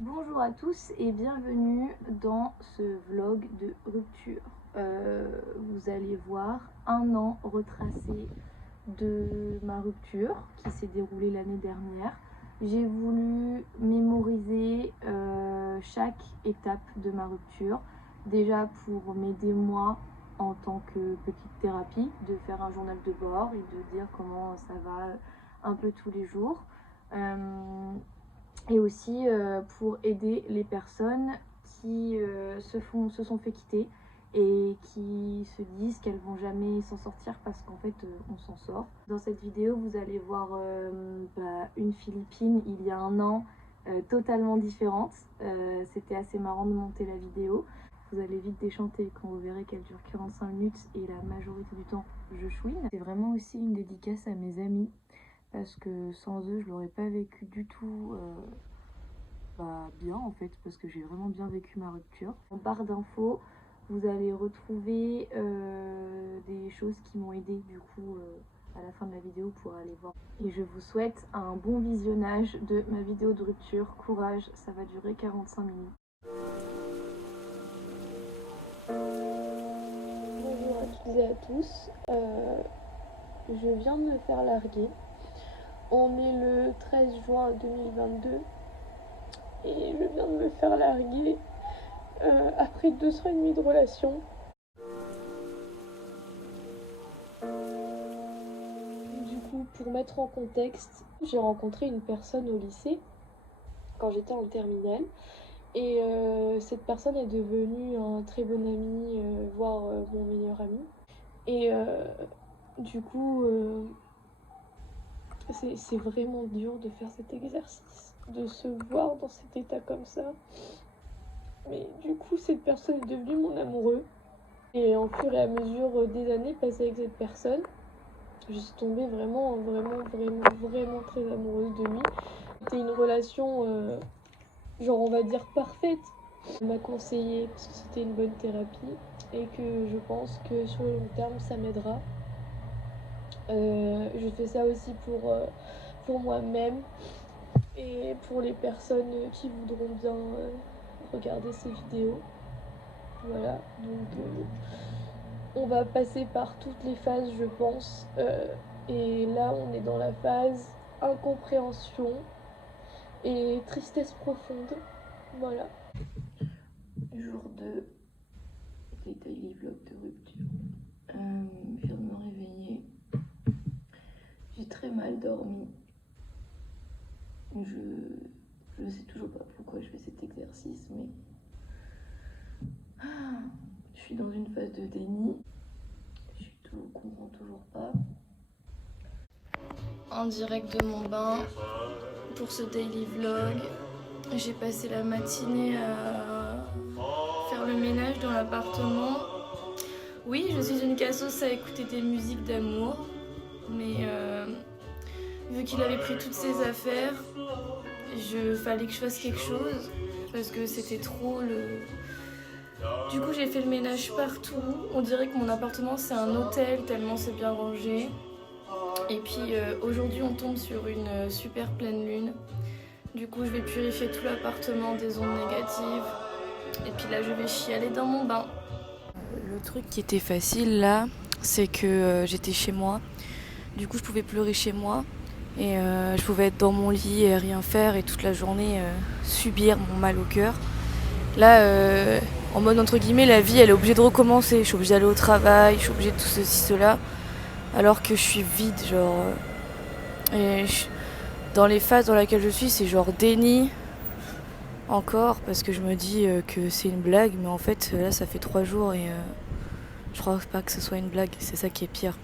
Bonjour à tous et bienvenue dans ce vlog de rupture. Vous allez voir un an retracé de ma rupture qui s'est déroulée l'année dernière. J'ai voulu mémoriser chaque étape de ma rupture, déjà pour m'aider moi en tant que petite thérapie, de faire un journal de bord et de dire comment ça va un peu tous les jours. Et aussi pour aider les personnes qui se sont fait quitter et qui se disent qu'elles vont jamais s'en sortir parce qu'en fait on s'en sort. Dans cette vidéo vous allez voir une Philippine il y a un an totalement différente. C'était assez marrant de monter la vidéo. Vous allez vite déchanter quand vous verrez qu'elle dure 45 minutes et la majorité du temps je chouine. C'est vraiment aussi une dédicace à mes amis parce que sans eux je l'aurais pas vécu du tout bien en fait, parce que j'ai vraiment bien vécu ma rupture. En barre d'infos vous allez retrouver des choses qui m'ont aidé du coup à la fin de la vidéo pour aller voir. Et je vous souhaite un bon visionnage de ma vidéo de rupture. Courage, ça va durer 45 minutes. Bonjour à toutes et à tous. Je viens de me faire larguer. On est le 13 juin 2022 et je viens de me faire larguer après 2 ans et demi de relation. Du coup, pour mettre en contexte, j'ai rencontré une personne au lycée quand j'étais en terminale. Et cette personne est devenue un très bon ami, voire mon meilleur ami. Et du coup, c'est vraiment dur de faire cet exercice, de se voir dans cet état comme ça. Mais du coup, cette personne est devenue mon amoureux. Et au fur et à mesure des années passées avec cette personne, je suis tombée vraiment très amoureuse de lui. C'était une relation, genre on va dire parfaite. Elle m'a conseillé parce que c'était une bonne thérapie et que je pense que sur le long terme ça m'aidera. Je fais ça aussi pour moi-même et pour les personnes qui voudront bien regarder ces vidéos. Voilà, donc on va passer par toutes les phases je pense. Et là on est dans la phase incompréhension et tristesse profonde. Voilà. Jour 2 des daily vlogs de rupture. Je viens de me réveiller. J'ai très mal dormi. Je sais toujours pas pourquoi je fais cet exercice, mais je suis dans une phase de déni. Comprends toujours pas. En direct de mon bain pour ce daily vlog. J'ai passé la matinée à faire le ménage dans l'appartement. Oui, je suis une cassos à écouter des musiques d'amour, mais vu qu'il avait pris toutes ses affaires, fallait que je fasse quelque chose parce que c'était trop le. Du coup, j'ai fait le ménage partout. On dirait que mon appartement c'est un hôtel tellement c'est bien rangé. Et puis aujourd'hui, on tombe sur une super pleine lune. Du coup, je vais purifier tout l'appartement des ondes négatives. Et puis là, je vais chialer dans mon bain. Le truc qui était facile là, c'est que j'étais chez moi. Du coup, je pouvais pleurer chez moi. Et je pouvais être dans mon lit et rien faire et toute la journée subir mon mal au cœur. Là, en mode entre guillemets, la vie elle est obligée de recommencer. Je suis obligée d'aller au travail, je suis obligée de tout ceci, cela. Alors que je suis vide, genre. Dans les phases dans lesquelles je suis, c'est genre déni encore parce que je me dis que c'est une blague. Mais en fait, là, ça fait 3 jours et je crois pas que ce soit une blague. C'est ça qui est pire.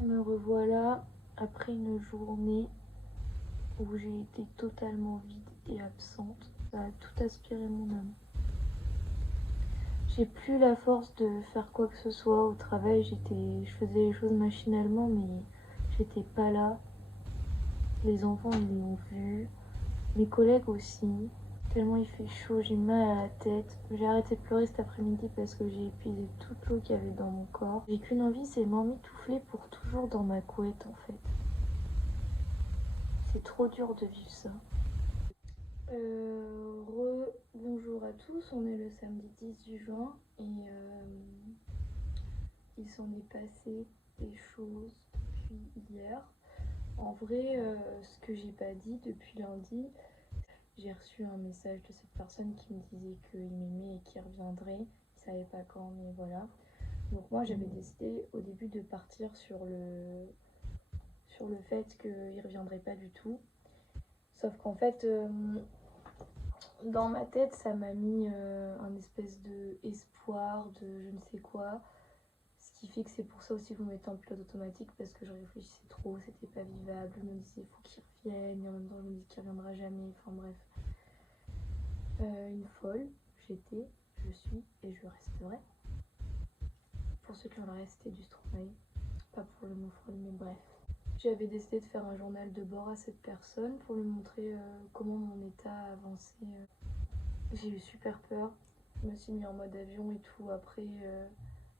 Me revoilà après une journée où j'ai été totalement vide et absente. Ça a tout aspiré mon âme. J'ai plus la force de faire quoi que ce soit au travail. Je faisais les choses machinalement, mais j'étais pas là. Les enfants ils l'ont vu, mes collègues aussi. Tellement il fait chaud, j'ai mal à la tête. J'ai arrêté de pleurer cet après-midi parce que j'ai épuisé toute l'eau qu'il y avait dans mon corps. J'ai qu'une envie, c'est m'emmitoufler pour toujours dans ma couette en fait. C'est trop dur de vivre ça. Bonjour à tous, on est le samedi 18 juin et il s'en est passé des choses depuis hier. En vrai, ce que j'ai pas dit depuis lundi, j'ai reçu un message de cette personne qui me disait qu'il m'aimait et qu'il reviendrait. Il savait pas quand, mais voilà. Donc moi j'avais décidé au début de partir sur le fait qu'il reviendrait pas du tout. Sauf qu'en fait, dans ma tête, ça m'a mis un espèce de espoir de je ne sais quoi. Ce qui fait que c'est pour ça aussi que je me mettais en pilote automatique, parce que je réfléchissais trop, c'était pas vivable. Je me disais, il faut qu'il revienne, et en même temps, je me dis qu'il reviendra jamais. Enfin bref. Une folle, j'étais, je suis et je resterai. Pour ceux qui ont le reste, c'était du Stromae. Pas pour le mot folle, mais bref. J'avais décidé de faire un journal de bord à cette personne pour lui montrer comment mon état avançait. J'ai eu super peur. Je me suis mis en mode avion et tout. Après,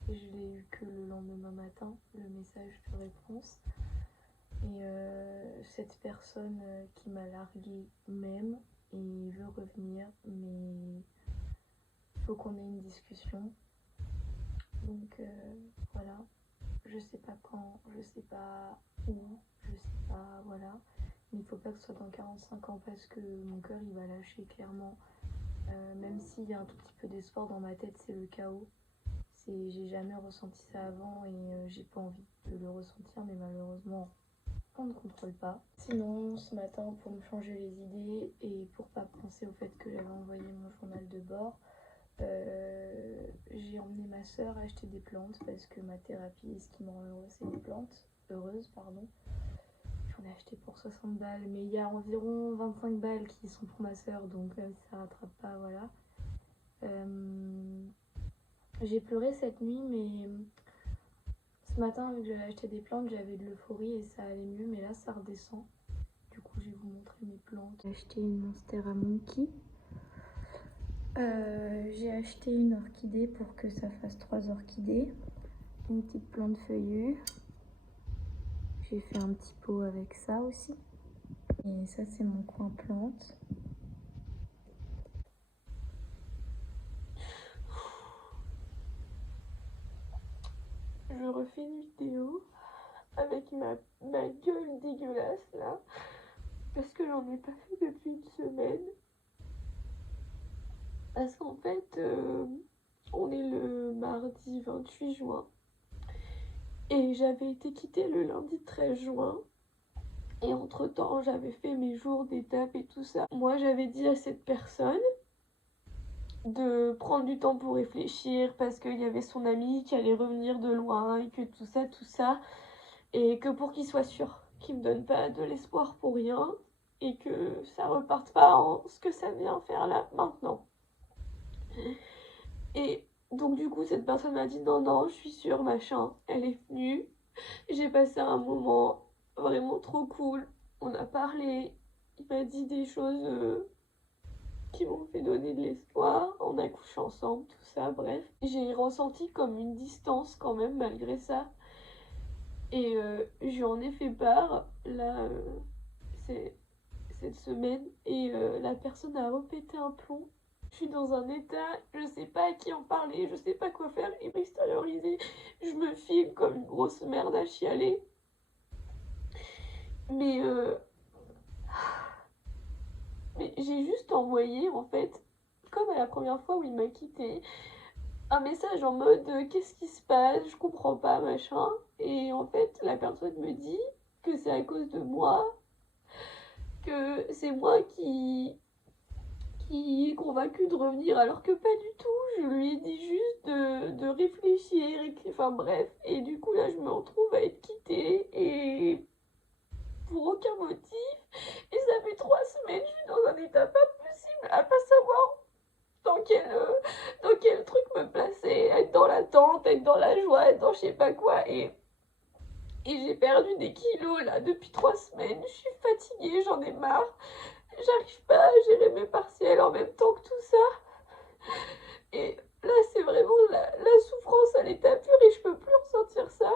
je l'ai eu que le lendemain matin, le message de réponse. Et cette personne qui m'a largué m'aime et veut revenir, mais il faut qu'on ait une discussion. Donc voilà. Je sais pas quand, je sais pas où, je sais pas, voilà. Mais il faut pas que ce soit dans 45 ans parce que mon cœur il va lâcher clairement. Même s'il y a un tout petit peu d'espoir dans ma tête, c'est le chaos. J'ai jamais ressenti ça avant et j'ai pas envie de le ressentir, mais malheureusement on ne contrôle pas. Sinon ce matin, pour me changer les idées et pour pas penser au fait que j'avais envoyé mon journal de bord, j'ai emmené ma soeur acheter des plantes parce que ma thérapie, ce qui me rend heureuse, c'est les plantes. J'en ai acheté pour 60 balles, mais il y a environ 25 balles qui sont pour ma soeur, donc même si ça rattrape pas, voilà. J'ai pleuré cette nuit, mais ce matin, vu que j'avais acheté des plantes, j'avais de l'euphorie et ça allait mieux, mais là ça redescend. Du coup, je vais vous montrer mes plantes. J'ai acheté une Monstera Monkey. J'ai acheté une orchidée pour que ça fasse 3 orchidées. Une petite plante feuillue. J'ai fait un petit pot avec ça aussi. Et ça, c'est mon coin plante. Je refais une vidéo avec ma gueule dégueulasse là. Parce que j'en ai pas fait depuis une semaine. Parce qu'en fait, on est le mardi 28 juin. Et j'avais été quittée le lundi 13 juin. Et entre-temps, j'avais fait mes jours d'étape et tout ça. Moi, j'avais dit à cette personne de prendre du temps pour réfléchir parce qu'il y avait son ami qui allait revenir de loin et que tout ça. Et que pour qu'il soit sûr qu'il me donne pas de l'espoir pour rien et que ça reparte pas en ce que ça vient faire là, maintenant. Et donc du coup, cette personne m'a dit non, je suis sûre, machin. Elle est venue. J'ai passé un moment vraiment trop cool. On a parlé. Il m'a dit des choses qui m'ont fait donner de l'espoir. On a couché ensemble, tout ça, bref. J'ai ressenti comme une distance quand même, malgré ça. Et je lui en ai fait part, là, cette semaine. Et la personne a repété un plomb. Je suis dans un état, je sais pas à qui en parler, je sais pas quoi faire et m'extérioriser. Je me filme comme une grosse merde à chialer. Mais j'ai juste envoyé, en fait, comme à la première fois où il m'a quitté, un message en mode qu'est-ce qui se passe, je comprends pas, machin. Et en fait, la personne me dit que c'est à cause de moi, que c'est moi qui est convaincu de revenir, alors que pas du tout. Je lui ai dit juste de réfléchir, enfin bref. Et du coup, là, je me retrouve à être quittée et pour aucun motif. Et ça fait 3 semaines, je suis dans un état pas possible, à pas savoir dans quel truc me placer, être dans l'attente, être dans la joie, être dans je sais pas quoi. Et j'ai perdu des kilos là depuis 3 semaines. Je suis fatiguée, j'en ai marre. J'arrive pas à gérer mes partiels en même temps que tout ça. Et là, c'est vraiment la souffrance à l'état pur et je peux plus ressentir ça.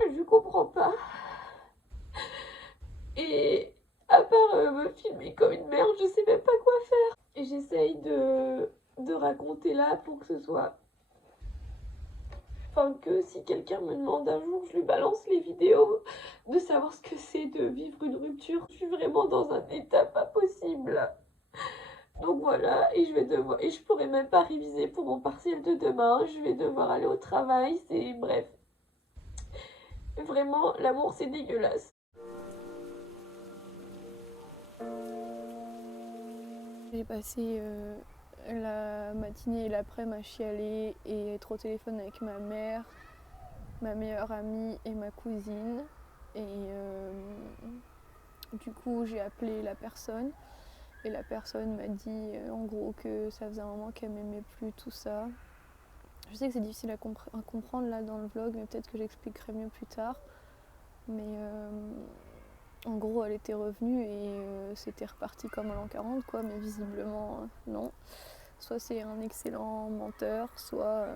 Je comprends pas. Et à part me filmer comme une merde, je sais même pas quoi faire. Et j'essaye de raconter là pour que ce soit... Enfin, que si quelqu'un me demande un jour, je lui balance les vidéos de savoir ce que c'est de vivre une rupture. Je suis vraiment dans un état pas possible. Donc voilà, et je pourrais même pas réviser pour mon partiel de demain. Je vais devoir aller au travail, c'est bref. Vraiment, l'amour c'est dégueulasse. J'ai passé la matinée et l'après-midi à chialer et être au téléphone avec ma mère, ma meilleure amie et ma cousine. Et du coup, j'ai appelé la personne. Et la personne m'a dit en gros que ça faisait un moment qu'elle m'aimait plus, tout ça. Je sais que c'est difficile à comprendre là dans le vlog, mais peut-être que j'expliquerai mieux plus tard. Mais en gros, elle était revenue et c'était reparti comme à l'an 40, quoi. Mais visiblement, non. Soit c'est un excellent menteur, soit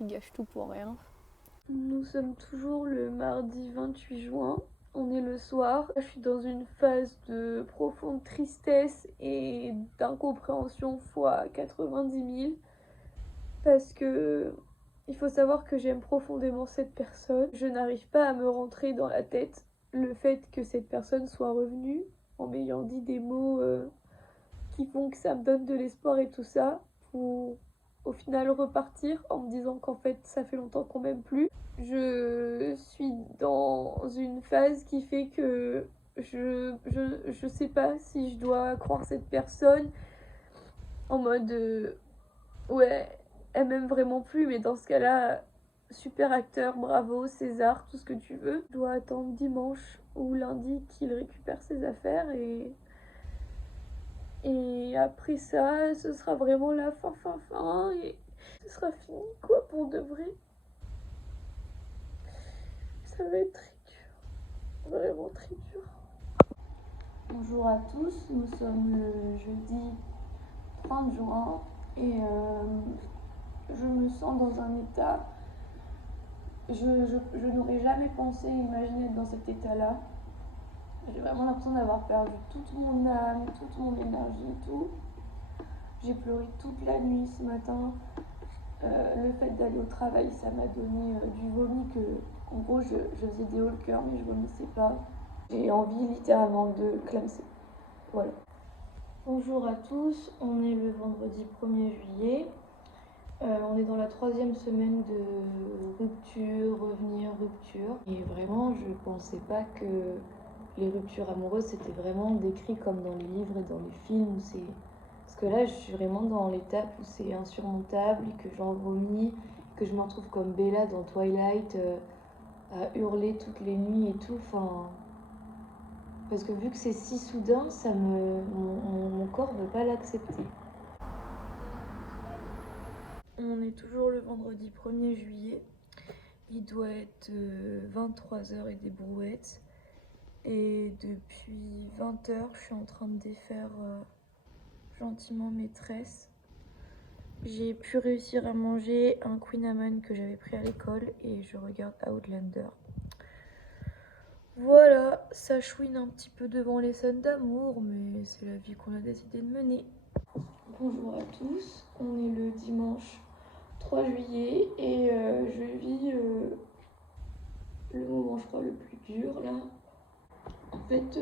il gâche tout pour rien. Nous sommes toujours le mardi 28 juin. On est le soir. Je suis dans une phase de profonde tristesse et d'incompréhension fois 90 000. Parce que il faut savoir que j'aime profondément cette personne. Je n'arrive pas à me rentrer dans la tête le fait que cette personne soit revenue en m'ayant dit des mots qui font que ça me donne de l'espoir et tout ça, pour au final repartir en me disant qu'en fait ça fait longtemps qu'on m'aime plus. Je suis dans une phase qui fait que je sais pas si je dois croire cette personne en mode ouais, elle m'aime vraiment plus, mais dans ce cas-là, super acteur, bravo, César, tout ce que tu veux. Je dois attendre dimanche ou lundi qu'il récupère ses affaires et après ça, ce sera vraiment la fin et ce sera fini quoi pour de vrai. Ça va être très dur, vraiment très dur. Bonjour à tous, nous sommes le jeudi 30 juin et je me sens dans un état... Je n'aurais jamais pensé imaginer être dans cet état-là. J'ai vraiment l'impression d'avoir perdu toute mon âme, toute mon énergie et tout. J'ai pleuré toute la nuit ce matin. Le fait d'aller au travail, ça m'a donné du vomi que, en gros, je faisais des hauts le cœur, mais je vomissais pas. J'ai envie littéralement de clamser. Voilà. Bonjour à tous, on est le vendredi 1er juillet. On est dans la 3e semaine de rupture, revenir, rupture. Et vraiment, je pensais pas que les ruptures amoureuses, c'était vraiment décrit comme dans les livres et dans les films. Parce que là, je suis vraiment dans l'étape où c'est insurmontable et que j'en vomis, que je me retrouve comme Bella dans Twilight, à hurler toutes les nuits et tout. Enfin... Parce que vu que c'est si soudain, mon corps veut pas l'accepter. On est toujours le vendredi 1er juillet. Il doit être 23h et des brouettes. Et depuis 20h, je suis en train de défaire gentiment mes tresses. J'ai pu réussir à manger un Queen Amman que j'avais pris à l'école et je regarde Outlander. Voilà, ça chouine un petit peu devant les scènes d'amour, mais c'est la vie qu'on a décidé de mener. Bonjour à tous, on est le dimanche 3 juillet et je vis le moment, je crois, le plus dur là. En fait,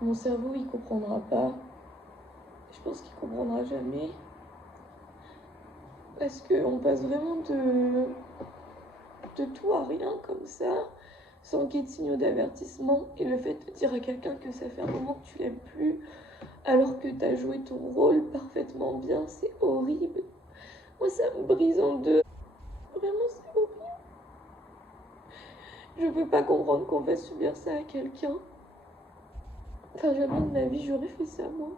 mon cerveau il comprendra pas. Je pense qu'il comprendra jamais. Parce qu'on passe vraiment de tout à rien comme ça, sans qu'il y ait de signaux d'avertissement. Et le fait de dire à quelqu'un que ça fait un moment que tu l'aimes plus, alors que t'as joué ton rôle parfaitement bien, c'est horrible. Moi, ça me brise en deux. Vraiment, c'est horrible. Je peux pas comprendre qu'on fasse subir ça à quelqu'un. Enfin, jamais de ma vie, j'aurais fait ça, moi.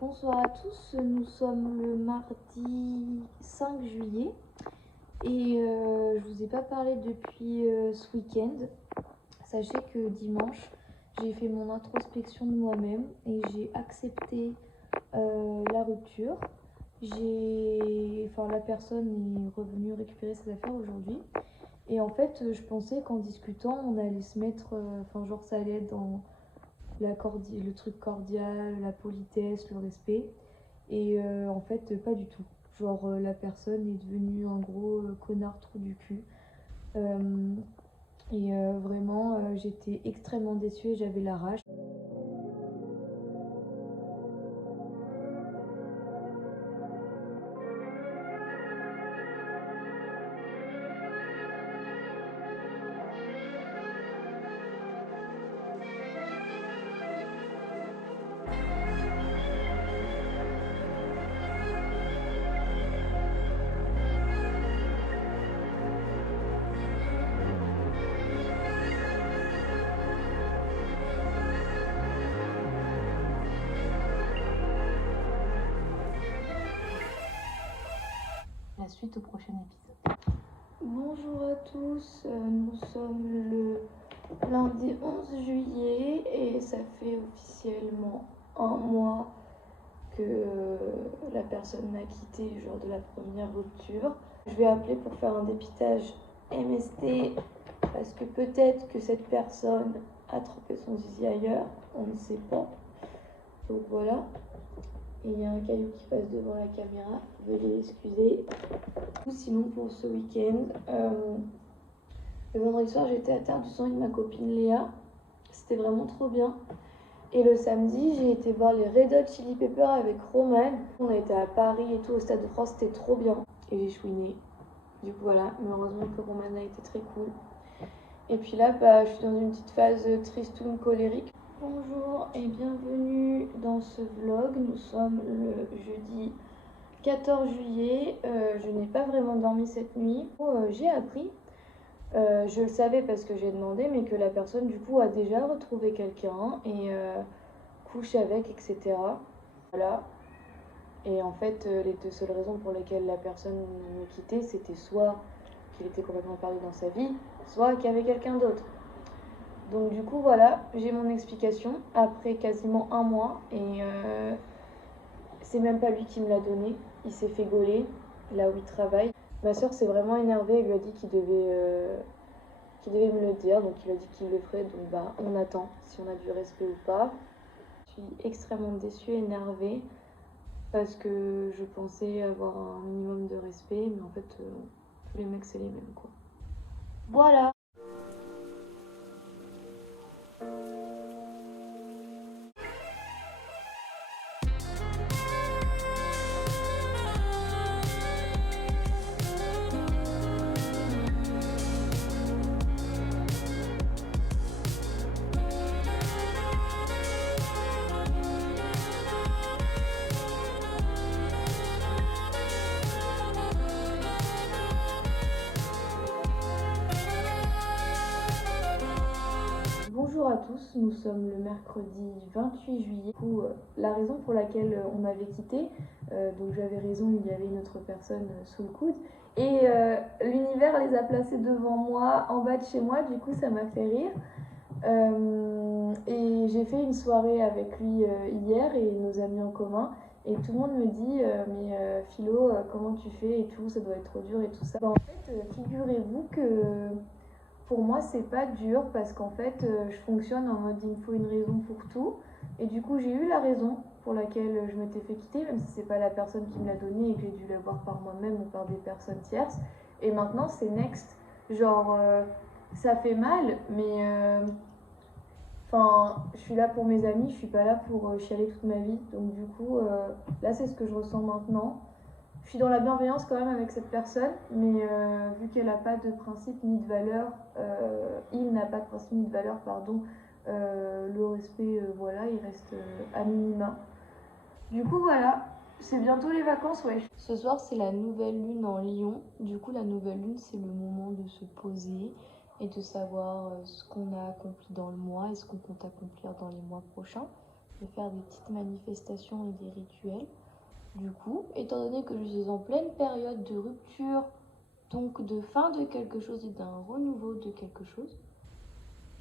Bonsoir à tous, nous sommes le mardi 5 juillet et je vous ai pas parlé depuis ce week-end. Sachez que dimanche, j'ai fait mon introspection de moi-même et j'ai accepté la rupture. La personne est revenue récupérer ses affaires aujourd'hui. Et en fait, je pensais qu'en discutant, on allait se mettre... genre, ça allait être dans le truc cordial, la politesse, le respect. Et en fait, pas du tout. Genre, la personne est devenue un gros connard trou du cul. Vraiment, j'étais extrêmement déçue et j'avais la rage. La suite au prochain épisode. Bonjour à tous, nous sommes le lundi 11 juillet et ça fait officiellement un mois que la personne m'a quitté lors de la première rupture. Je vais appeler pour faire un dépistage MST parce que peut-être que cette personne a trempé son zizi ailleurs, on ne sait pas. Donc voilà. Et il y a un caillou qui passe devant la caméra, veuillez l'excuser. Sinon pour ce week-end, le vendredi soir j'étais à Terre du Sang avec ma copine Léa, c'était vraiment trop bien. Et le samedi j'ai été voir les Red Hot Chili Peppers avec Roman. On a été à Paris et tout, au Stade de France, c'était trop bien. Et j'ai chouiné. Du coup voilà, mais heureusement que Roman a été très cool. Et puis là, je suis dans une petite phase tristoun colérique. Bonjour et bienvenue dans ce vlog. Nous sommes le jeudi 14 juillet. Je n'ai pas vraiment dormi cette nuit. J'ai appris, je le savais parce que j'ai demandé, mais que la personne du coup a déjà retrouvé quelqu'un et couche avec, etc. Voilà. Et en fait, les deux seules raisons pour lesquelles la personne me quittait, c'était soit qu'il était complètement perdu dans sa vie, soit qu'il y avait quelqu'un d'autre. Donc du coup voilà, j'ai mon explication après quasiment un mois et c'est même pas lui qui me l'a donné, il s'est fait gauler là où il travaille. Ma soeur s'est vraiment énervée, elle lui a dit qu'il devait me le dire, donc il a dit qu'il le ferait, donc on attend si on a du respect ou pas. Je suis extrêmement déçue, énervée parce que je pensais avoir un minimum de respect, mais en fait tous les mecs c'est les mêmes quoi. Voilà. Bonjour à tous, nous sommes le mercredi 28 juillet. Du coup, la raison pour laquelle on m'avait quitté, donc j'avais raison, il y avait une autre personne sous le coude. Et l'univers les a placés devant moi, en bas de chez moi, du coup ça m'a fait rire. Et j'ai fait une soirée avec lui hier et nos amis en commun. Et tout le monde me dit mais Philo, comment tu fais et tout, ça doit être trop dur et tout ça. En fait, figurez-vous que... Pour moi, c'est pas dur parce qu'en fait, je fonctionne en mode il me faut une raison pour tout. Et du coup, j'ai eu la raison pour laquelle je m'étais fait quitter, même si c'est pas la personne qui me l'a donné et que j'ai dû l'avoir par moi-même ou par des personnes tierces. Et maintenant, c'est next. Genre, ça fait mal, mais je suis là pour mes amis, je suis pas là pour chialer toute ma vie. Donc, du coup, là, c'est ce que je ressens maintenant. Je suis dans la bienveillance quand même avec cette personne, mais vu qu'elle n'a pas de principe ni de valeur, il n'a pas de principe ni de valeur, pardon, le respect, voilà, il reste à minima. Du coup, voilà, c'est bientôt les vacances, ouais. Ce soir, c'est la nouvelle lune en Lion. Du coup, la nouvelle lune, c'est le moment de se poser et de savoir ce qu'on a accompli dans le mois et ce qu'on compte accomplir dans les mois prochains, de faire des petites manifestations et des rituels. Du coup, étant donné que je suis en pleine période de rupture, donc de fin de quelque chose et d'un renouveau de quelque chose,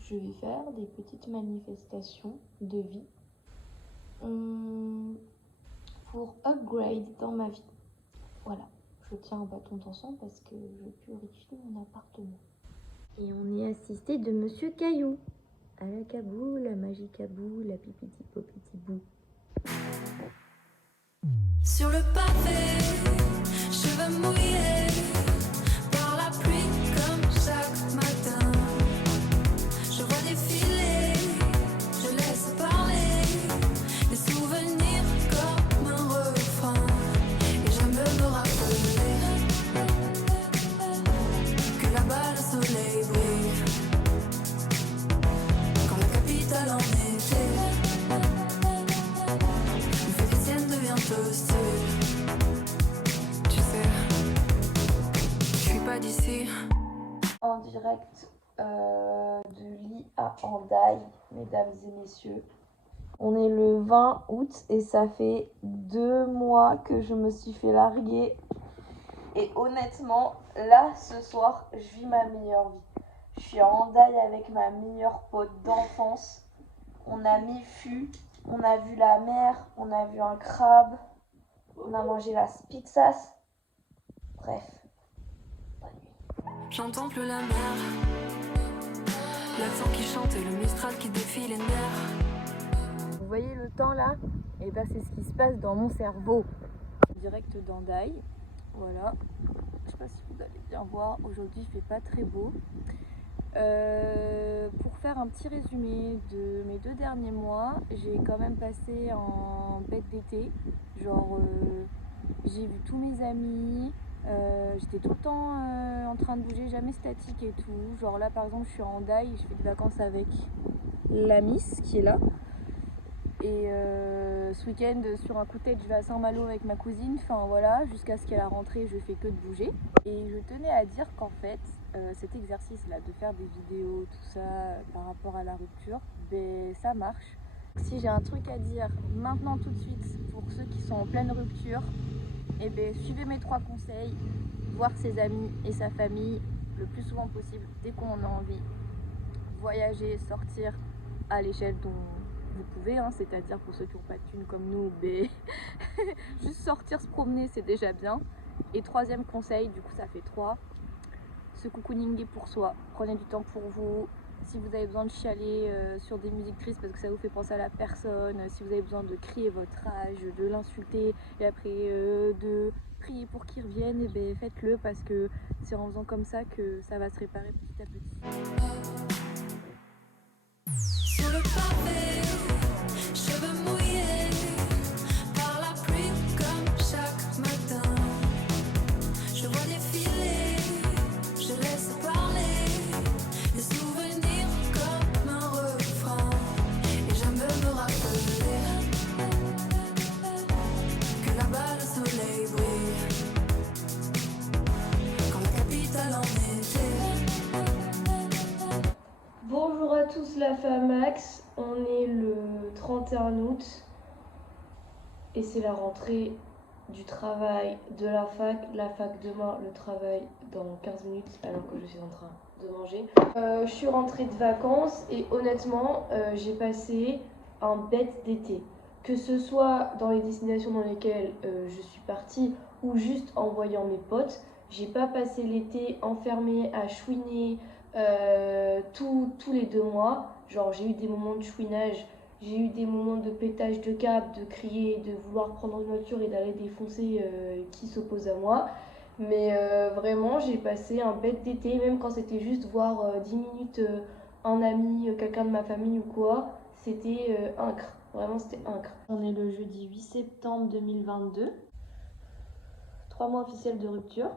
je vais faire des petites manifestations de vie pour upgrade dans ma vie. Voilà, je tiens un bâton dansant parce que je purifie mon appartement. Et on est assisté de Monsieur Caillou. À la cabou, la magie cabou, la pipiti popiti bou. Sur le pavé, cheveux mouillés par la pluie comme chaque matin. Je vois défiler, je laisse parler des souvenirs comme un refrain. Et j'aime me rappeler que là-bas le soleil brille quand la capitale en été une fête tienne devient hostile. Tu sais, je suis pas d'ici. En direct de l'IA Hendaye, mesdames et messieurs. On est le 20 août et ça fait 2 mois que je me suis fait larguer. Et honnêtement, là, ce soir, je vis ma meilleure vie. Je suis en Hendaye avec ma meilleure pote d'enfance. On a mis fût, on a vu la mer, on a vu un crabe, on a mangé la pizzas. Bref, bonne nuit. J'entends plus la mer, l'accent qui chante et le mistral qui défie les nerfs. Vous voyez le temps là? Et ben c'est ce qui se passe dans mon cerveau. Direct d'Hendaye, voilà. Je sais pas si vous allez bien voir, aujourd'hui il fait pas très beau. Pour faire un petit résumé de mes 2 derniers mois, j'ai quand même passé en bête d'été. Genre j'ai vu tous mes amis, j'étais tout le temps en train de bouger, jamais statique et tout. Genre là par exemple je suis en Hendaye, je fais des vacances avec la Miss qui est là. Et ce week-end sur un coup de tête je vais à Saint-Malo avec ma cousine, enfin voilà, jusqu'à ce qu'à la rentrée je fais que de bouger. Et je tenais à dire qu'en fait cet exercice là de faire des vidéos, tout ça par rapport à la rupture, ben ça marche. Si j'ai un truc à dire maintenant tout de suite pour ceux qui sont en pleine rupture, et ben suivez mes 3 conseils, voir ses amis et sa famille le plus souvent possible dès qu'on en a envie, voyager, sortir à l'échelle dont vous pouvez, hein, c'est-à-dire pour ceux qui n'ont pas de thunes comme nous, ben, juste sortir se promener c'est déjà bien. Et 3e conseil, du coup ça fait 3, se cocooninguer pour soi, prenez du temps pour vous. Si vous avez besoin de chialer sur des musiques tristes parce que ça vous fait penser à la personne, si vous avez besoin de crier votre rage, de l'insulter et après de prier pour qu'il revienne, et ben faites-le parce que c'est en faisant comme ça que ça va se réparer petit à petit. Sur le pavé, cheveux mouillés par la pluie comme chaque matin. Je vois défiler, je laisse parler des souvenirs comme un refrain. Et j'aime me rappeler que là-bas le soleil brille quand la capitale en été. Bonjour à tous la Famax, on est le 31 août et c'est la rentrée du travail de la fac demain, le travail dans 15 minutes alors que je suis en train de manger. Je suis rentrée de vacances et honnêtement j'ai passé un bête d'été. Que ce soit dans les destinations dans lesquelles je suis partie ou juste en voyant mes potes, j'ai pas passé l'été enfermée à chouiner tous les 2 mois. Genre j'ai eu des moments de chouinage, j'ai eu des moments de pétage de câble, de crier, de vouloir prendre une voiture et d'aller défoncer qui s'oppose à moi. Mais vraiment j'ai passé un bête d'été, même quand c'était juste voir 10 minutes un ami, quelqu'un de ma famille ou quoi, c'était incre. Vraiment c'était incre. On est le jeudi 8 septembre 2022, 3 mois officiels de rupture.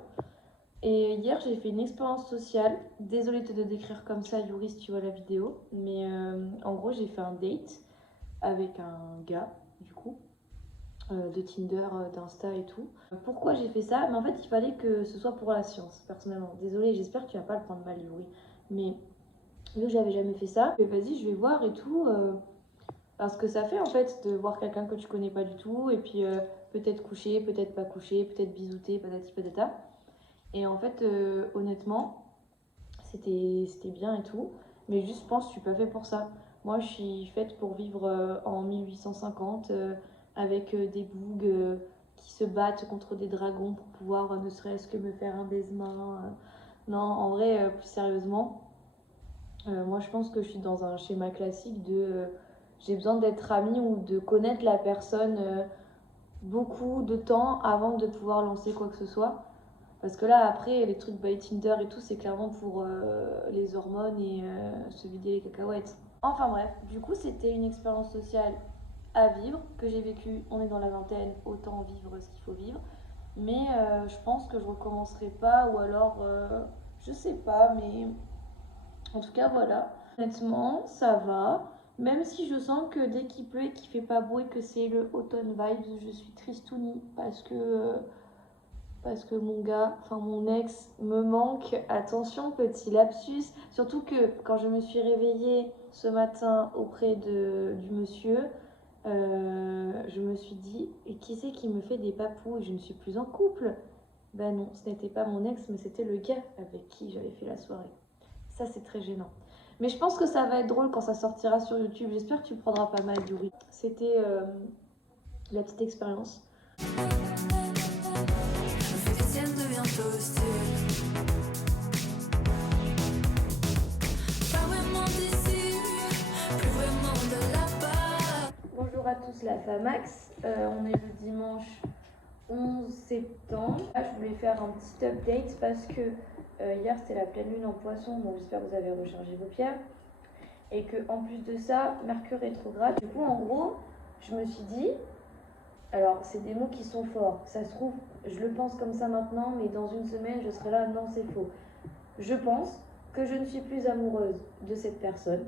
Et hier, j'ai fait une expérience sociale. Désolée de te décrire comme ça, Yuri, si tu vois la vidéo. Mais en gros, j'ai fait un date avec un gars, du coup, de Tinder, d'Insta et tout. Pourquoi j'ai fait ça? Mais en fait, il fallait que ce soit pour la science, personnellement. Désolée, j'espère que tu vas pas le prendre mal, Yuri. Mais vu que j'avais jamais fait ça, vas-y, je vais voir et tout. Ce que ça fait, en fait, de voir quelqu'un que tu connais pas du tout. Et puis, peut-être coucher, peut-être pas coucher, peut-être bisouter, patati patata. Et en fait, honnêtement, c'était bien et tout. Mais juste, je pense que je suis pas faite pour ça. Moi, je suis faite pour vivre en 1850 avec des bougs qui se battent contre des dragons pour pouvoir ne serait-ce que me faire un baisement. Non, en vrai, plus sérieusement, moi je pense que je suis dans un schéma classique de j'ai besoin d'être amie ou de connaître la personne beaucoup de temps avant de pouvoir lancer quoi que ce soit. Parce que là, après, les trucs by Tinder et tout, c'est clairement pour les hormones et se vider les cacahuètes. Enfin bref, du coup, c'était une expérience sociale à vivre que j'ai vécue. On est dans la vingtaine, autant vivre ce qu'il faut vivre. Mais je pense que je recommencerai pas, ou alors, je sais pas, mais en tout cas, voilà. Honnêtement, ça va. Même si je sens que dès qu'il pleut et qu'il fait pas beau et que c'est le automne vibes, je suis tristounie parce que mon gars, enfin mon ex, me manque. Attention, petit lapsus. Surtout que quand je me suis réveillée ce matin auprès du monsieur, je me suis dit, et qui c'est qui me fait des papous? Je ne suis plus en couple. Ben non, ce n'était pas mon ex, mais c'était le gars avec qui j'avais fait la soirée. Ça, c'est très gênant. Mais je pense que ça va être drôle quand ça sortira sur YouTube. J'espère que tu prendras pas mal, Yuri. C'était la petite expérience. Vénitienne devient hostile. Pas vraiment d'ici, plus vraiment de là-bas. Bonjour à tous la Famax, on est le dimanche 11 septembre. Là, je voulais faire un petit update parce que hier c'était la pleine lune en poisson, donc j'espère que vous avez rechargé vos pierres. Et que en plus de ça, Mercure rétrograde. Du coup, en gros, je me suis dit, alors c'est des mots qui sont forts, ça se trouve, je le pense comme ça maintenant, mais dans une semaine je serai là, non c'est faux. Je pense que je ne suis plus amoureuse de cette personne,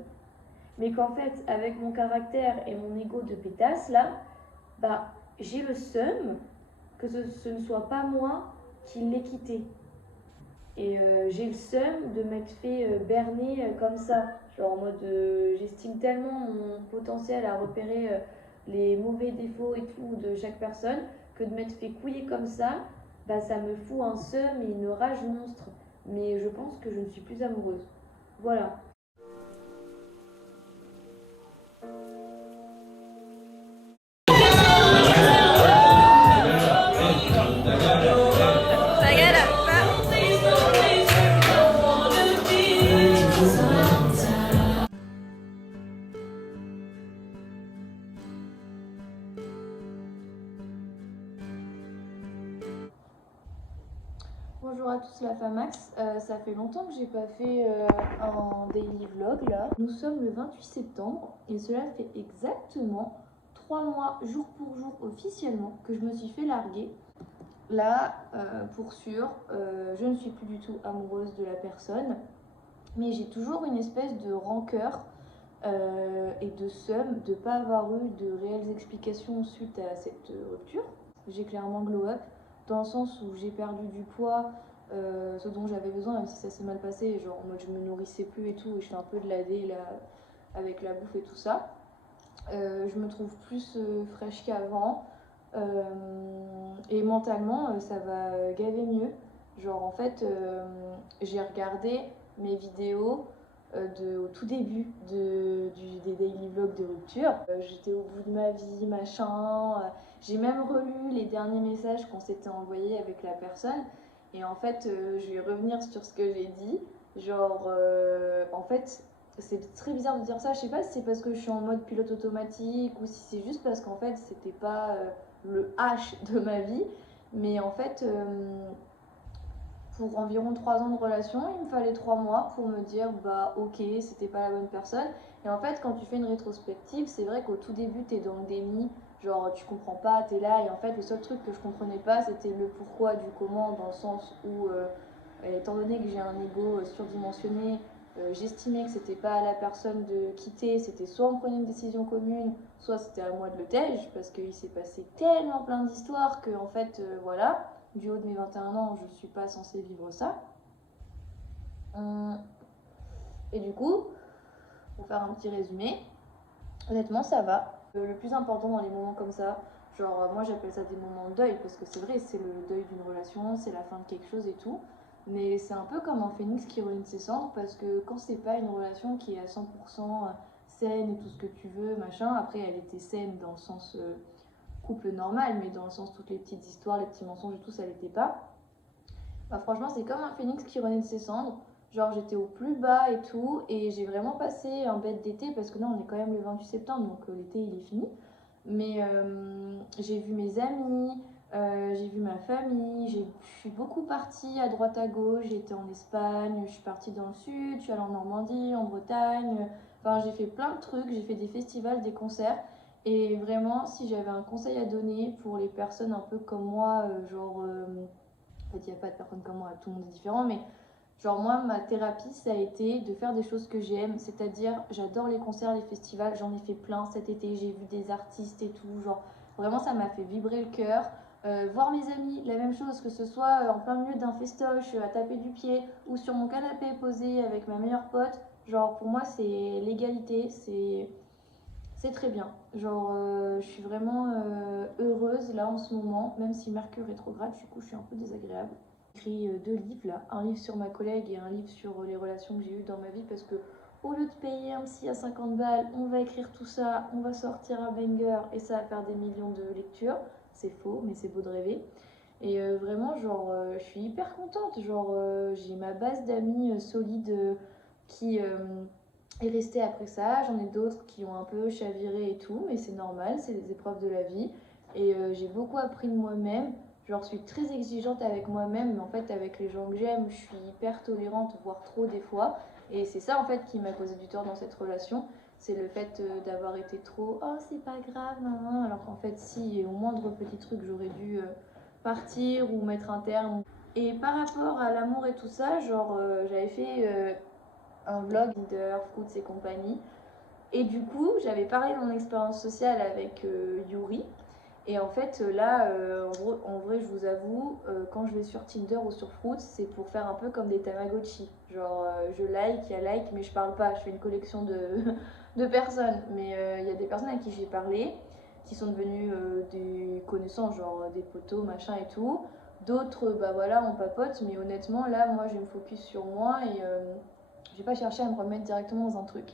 mais qu'en fait, avec mon caractère et mon ego de pétasse, là, bah, j'ai le seum que ce ne soit pas moi qui l'ai quitté. Et j'ai le seum de m'être fait berner comme ça. Genre en mode, j'estime tellement mon potentiel à repérer les mauvais défauts et tout de chaque personne que de m'être fait couiller comme ça, bah, ça me fout un seum et une rage monstre. Mais je pense que je ne suis plus amoureuse. Voilà. Bonjour à tous la Famax, ça fait longtemps que j'ai pas fait un daily vlog là. Nous sommes le 28 septembre et cela fait exactement 3 mois jour pour jour officiellement que je me suis fait larguer. Là, pour sûr, je ne suis plus du tout amoureuse de la personne, mais j'ai toujours une espèce de rancœur et de seum de ne pas avoir eu de réelles explications suite à cette rupture. J'ai clairement glow up dans le sens où j'ai perdu du poids, ce dont j'avais besoin, même si ça s'est mal passé, genre en mode je me nourrissais plus et tout, et j'étais un peu de l'AD là, avec la bouffe et tout ça. Je me trouve plus fraîche qu'avant, et mentalement ça va gaver mieux. Genre en fait, j'ai regardé mes vidéos au tout début des daily vlogs de rupture. J'étais au bout de ma vie, machin. J'ai même relu les derniers messages qu'on s'était envoyés avec la personne. Et en fait, je vais revenir sur ce que j'ai dit. Genre, en fait, c'est très bizarre de dire ça. Je sais pas si c'est parce que je suis en mode pilote automatique ou si c'est juste parce qu'en fait, c'était pas le H de ma vie. Mais en fait, pour environ 3 ans de relation, il me fallait 3 mois pour me dire bah ok, c'était pas la bonne personne. Et en fait, quand tu fais une rétrospective, c'est vrai qu'au tout début, t'es dans le déni, genre tu comprends pas, t'es là. Et en fait, le seul truc que je comprenais pas, c'était le pourquoi du comment, dans le sens où, étant donné que j'ai un ego surdimensionné, j'estimais que c'était pas à la personne de quitter, c'était soit on prenait une décision commune, soit c'était à moi de le tège, parce qu'il s'est passé tellement plein d'histoires que en fait, voilà. Du haut de mes 21 ans, je suis pas censée vivre ça. Et du coup, pour faire un petit résumé, honnêtement ça va. Le plus important dans les moments comme ça, genre moi j'appelle ça des moments de deuil, parce que c'est vrai, c'est le deuil d'une relation, c'est la fin de quelque chose et tout. Mais c'est un peu comme un phénix qui renaît de ses cendres parce que quand c'est pas une relation qui est à 100% saine et tout ce que tu veux, machin, après elle était saine dans le sens couple normal, mais dans le sens toutes les petites histoires, les petits mensonges et tout, ça l'était pas. Bah franchement, c'est comme un phénix qui renaît de ses cendres. Genre j'étais au plus bas et tout, et j'ai vraiment passé un bête d'été parce que là on est quand même le 28 septembre, donc l'été il est fini. Mais j'ai vu mes amis, j'ai vu ma famille, je suis beaucoup partie à droite à gauche, j'ai été en Espagne, je suis partie dans le sud, je suis allée en Normandie, en Bretagne, enfin j'ai fait plein de trucs, j'ai fait des festivals, des concerts. Et vraiment, si j'avais un conseil à donner pour les personnes un peu comme moi, en fait il n'y a pas de personnes comme moi, tout le monde est différent, mais genre moi, ma thérapie, ça a été de faire des choses que j'aime, c'est-à-dire j'adore les concerts, les festivals, j'en ai fait plein cet été, j'ai vu des artistes et tout, genre vraiment ça m'a fait vibrer le cœur. Voir mes amis, la même chose, que ce soit en plein milieu d'un festoche, à taper du pied, ou sur mon canapé posé avec ma meilleure pote, genre pour moi c'est l'égalité, c'est très bien. Genre je suis vraiment heureuse là en ce moment, même si Mercure rétrograde, du coup je suis un peu désagréable. J'ai écrit 2 livres là, un livre sur ma collègue et un livre sur les relations que j'ai eues dans ma vie parce que au lieu de payer un psy à 50 balles, on va écrire tout ça, on va sortir un banger et ça va faire des millions de lectures. C'est faux, mais c'est beau de rêver. Et vraiment, genre, je suis hyper contente. Genre, j'ai ma base d'amis solides qui est restée après ça. J'en ai d'autres qui ont un peu chaviré et tout, mais c'est normal, c'est des épreuves de la vie. Et j'ai beaucoup appris de moi-même. Genre, je suis très exigeante avec moi-même, mais en fait, avec les gens que j'aime, je suis hyper tolérante, voire trop des fois. Et c'est ça, en fait, qui m'a causé du tort dans cette relation. C'est le fait d'avoir été trop oh, c'est pas grave, nan, nan. Alors qu'en fait, si, au moindre petit truc, j'aurais dû partir ou mettre un terme. Et par rapport à l'amour et tout ça, genre, j'avais fait un vlog Tinder, Fruits et compagnie. Et du coup, j'avais parlé de mon expérience sociale avec Yuri. Et en fait, là, en vrai, je vous avoue, quand je vais sur Tinder ou sur Fruits, c'est pour faire un peu comme des Tamagotchi. Genre, je like, il y a like, mais je parle pas. Je fais une collection de, de personnes. Mais il y a des personnes à qui j'ai parlé, qui sont devenues des connaissances, genre des potos, machin et tout. D'autres, bah voilà, on papote. Mais honnêtement, là, moi, je me focus sur moi et j'ai pas cherché à me remettre directement dans un truc.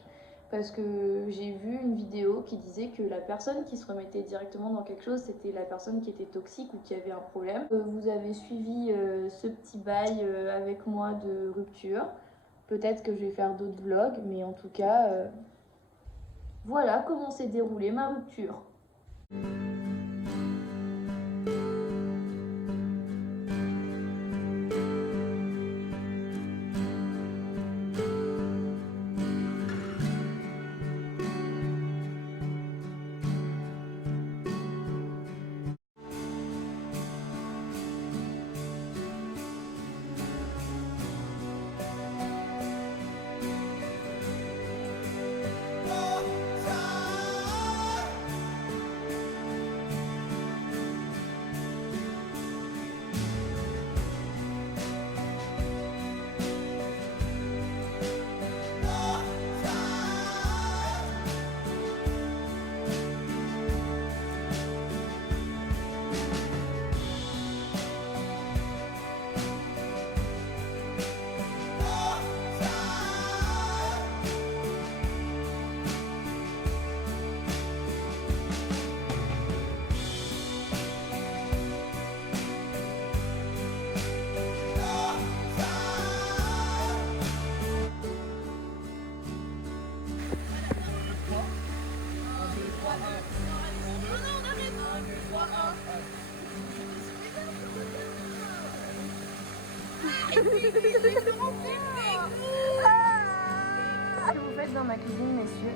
Parce que j'ai vu une vidéo qui disait que la personne qui se remettait directement dans quelque chose, c'était la personne qui était toxique ou qui avait un problème. Vous avez suivi ce petit bail avec moi de rupture. Peut-être que je vais faire d'autres vlogs, mais en tout cas, voilà comment s'est déroulée ma rupture. Qu'est-ce que vous faites dans ma cuisine, messieurs?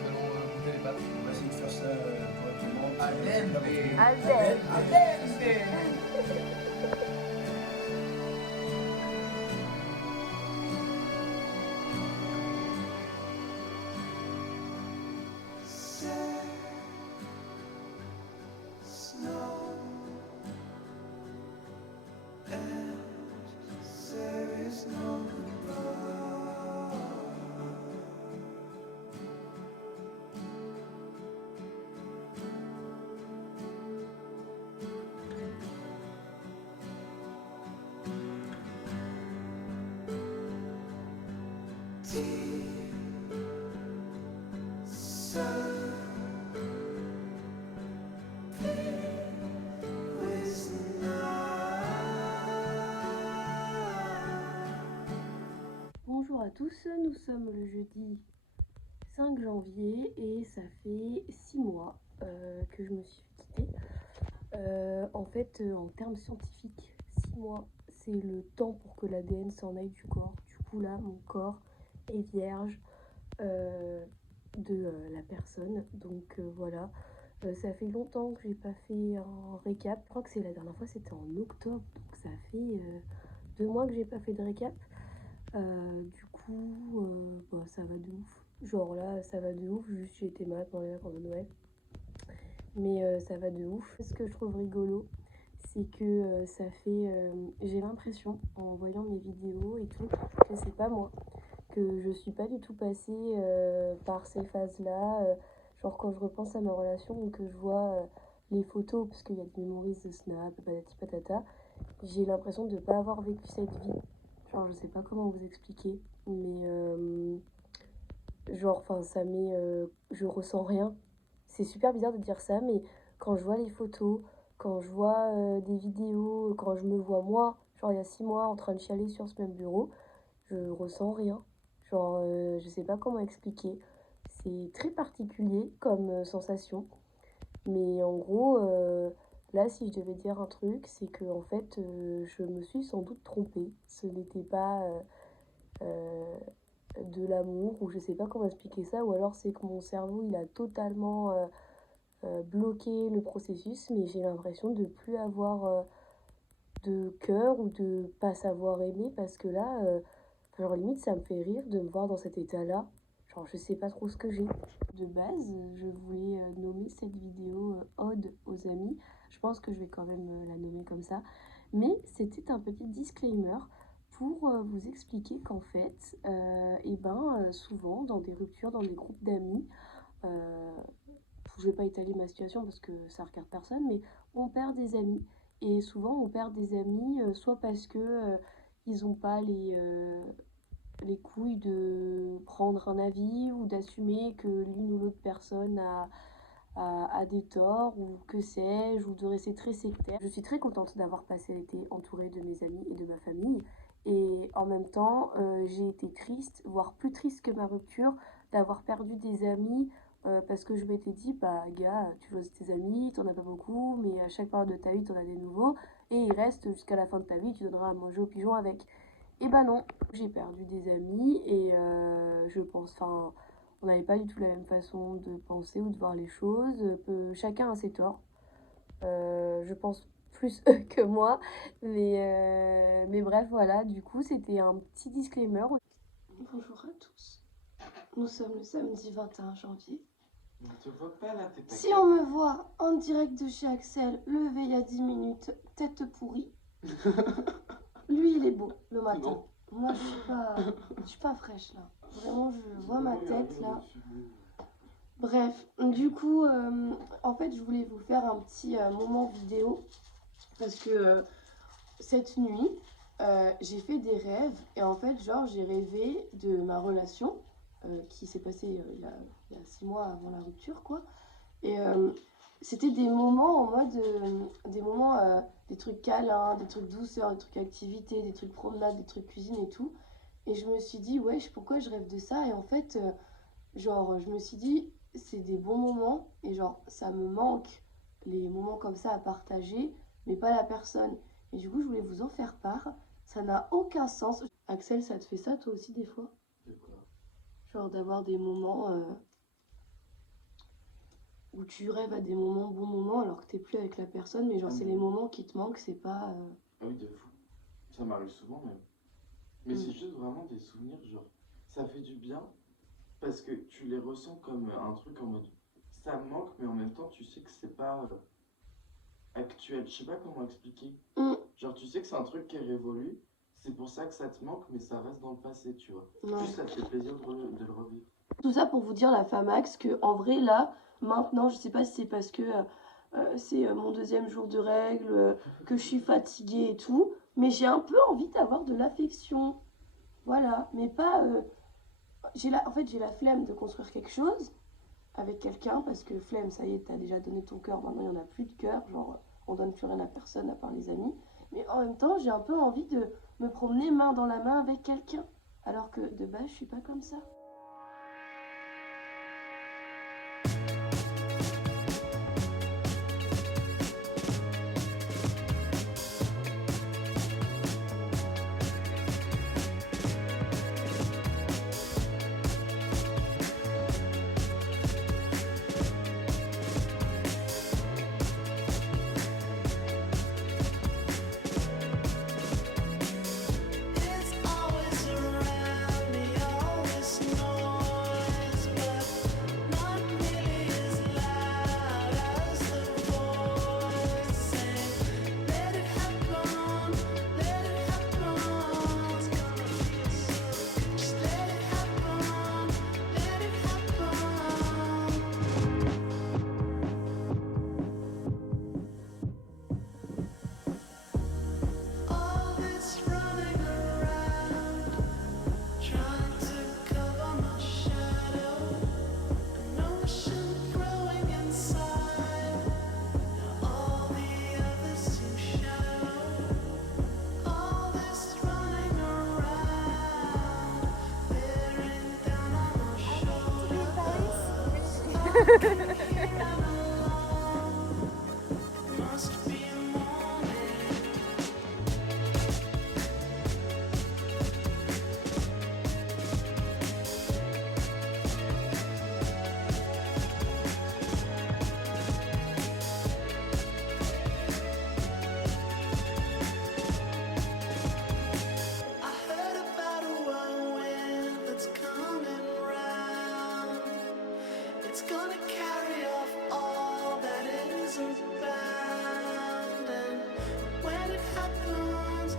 Nous allons monter les pâtes. On va essayer de faire ça correctement. Al dente. Bonjour à tous, nous sommes le jeudi 5 janvier et ça fait 6 mois que je me suis quittée. En fait, en termes scientifiques, 6 mois, c'est le temps pour que l'ADN s'en aille du corps. Du coup là, mon corps est vierge de la personne. Donc voilà, ça fait longtemps que j'ai pas fait un récap. Je crois que c'est la dernière fois, c'était en octobre. Donc ça fait 2 mois que j'ai pas fait de récap. Du coup, bah, ça va de ouf. Genre là, ça va de ouf. Juste, j'ai été malade pendant les vacances de Noël. Mais ça va de ouf. Ce que je trouve rigolo, c'est que ça fait... j'ai l'impression, en voyant mes vidéos et tout, que c'est pas moi. Que je suis pas du tout passée par ces phases-là. Genre quand je repense à ma relation ou que je vois les photos, parce qu'il y a des mémories de Snap, patati patata, j'ai l'impression de pas avoir vécu cette vie. Genre je sais pas comment vous expliquer, mais genre enfin ça met... je ressens rien. C'est super bizarre de dire ça, mais quand je vois les photos, quand je vois des vidéos, quand je me vois moi, genre il y a 6 mois en train de chialer sur ce même bureau, je ressens rien. Genre je sais pas comment expliquer. C'est très particulier comme sensation. Mais en gros, là si je devais dire un truc, c'est que en fait je me suis sans doute trompée. Ce n'était pas de l'amour, ou je sais pas comment expliquer ça, ou alors c'est que mon cerveau il a totalement bloqué le processus, mais j'ai l'impression de plus avoir de cœur ou de pas savoir aimer, parce que là, genre limite ça me fait rire de me voir dans cet état-là. Genre je sais pas trop ce que j'ai. De base, je voulais nommer cette vidéo Ode aux amis. Je pense que je vais quand même la nommer comme ça. Mais c'était un petit disclaimer pour vous expliquer qu'en fait, souvent dans des ruptures, dans des groupes d'amis, je vais pas étaler ma situation parce que ça regarde personne, mais on perd des amis. Et souvent on perd des amis soit parce que ils ont pas les couilles de prendre un avis ou d'assumer que l'une ou l'autre personne a des torts ou que sais-je, ou de rester très sectaire. Je suis très contente d'avoir passé l'été entourée de mes amis et de ma famille. Et en même temps, j'ai été triste, voire plus triste que ma rupture, d'avoir perdu des amis parce que je m'étais dit, bah gars, tu choisis tes amis, t'en as pas beaucoup, mais à chaque période de ta vie, t'en as des nouveaux, et ils restent jusqu'à la fin de ta vie, tu donneras à manger aux pigeons avec. Et bah non, j'ai perdu des amis et je pense, enfin, on n'avait pas du tout la même façon de penser ou de voir les choses. Chacun a ses torts. Je pense plus eux que moi. Mais bref, voilà, du coup, c'était un petit disclaimer. Bonjour à tous. Nous sommes le samedi 21 janvier. On te voit pas là, t'es pas Si on me voit en direct de chez Axel, levé il y a 10 minutes, tête pourrie, lui il est beau le matin. Non. Moi je suis pas fraîche là. Vraiment je vois ma tête là. Bref, du coup en fait je voulais vous faire un petit moment vidéo parce que cette nuit j'ai fait des rêves et en fait genre j'ai rêvé de ma relation qui s'est passée il y a 6 mois avant la rupture quoi. Et c'était des moments en mode, des moments, des trucs câlins, des trucs douceurs, des trucs activités, des trucs promenades, des trucs cuisine et tout. Et je me suis dit, wesh, pourquoi je rêve de ça? Et en fait, genre, je me suis dit, c'est des bons moments et genre, ça me manque les moments comme ça à partager, mais pas la personne. Et du coup, je voulais vous en faire part. Ça n'a aucun sens. Axel, ça te fait ça toi aussi des fois? De quoi? Genre d'avoir des moments où tu rêves à des bons moments alors que t'es plus avec la personne, mais genre c'est les moments qui te manquent, c'est pas... Ah oui, de fou. Ça m'arrive souvent même. Mais c'est juste vraiment des souvenirs, genre, ça fait du bien parce que tu les ressens comme un truc en mode, ça me manque, mais en même temps, tu sais que c'est pas actuel. Je sais pas comment expliquer. Genre, tu sais que c'est un truc qui est révolu, c'est pour ça que ça te manque, mais ça reste dans le passé, tu vois. Ouais. Juste, ça te fait plaisir de le revivre. Tout ça pour vous dire, la Famax, que en vrai là, maintenant, je sais pas si c'est parce que c'est mon 2e jour de règles, que je suis fatiguée et tout, mais j'ai un peu envie d'avoir de l'affection. Voilà, mais pas En fait, j'ai la flemme de construire quelque chose avec quelqu'un parce que flemme, ça y est, t'as déjà donné ton cœur, maintenant il n'y en a plus de cœur, genre on donne plus rien à personne à part les amis. Mais en même temps, j'ai un peu envie de me promener main dans la main avec quelqu'un, alors que de base, je suis pas comme ça. It's always around me, all this noise, but not nearly as loud as the voice saying, let it happen, let it happen. It's gonna feel so good. Just let it happen, let it happen. All this running around, trying to cover my shadow, an ocean growing inside. Now all the others seem shallow. All this running around, bearing down on my shoulders. Here I'm alone. It must be morning. I heard about a whirlwind that's coming round. It's gonna carry off all that isn't bound. And when it happens,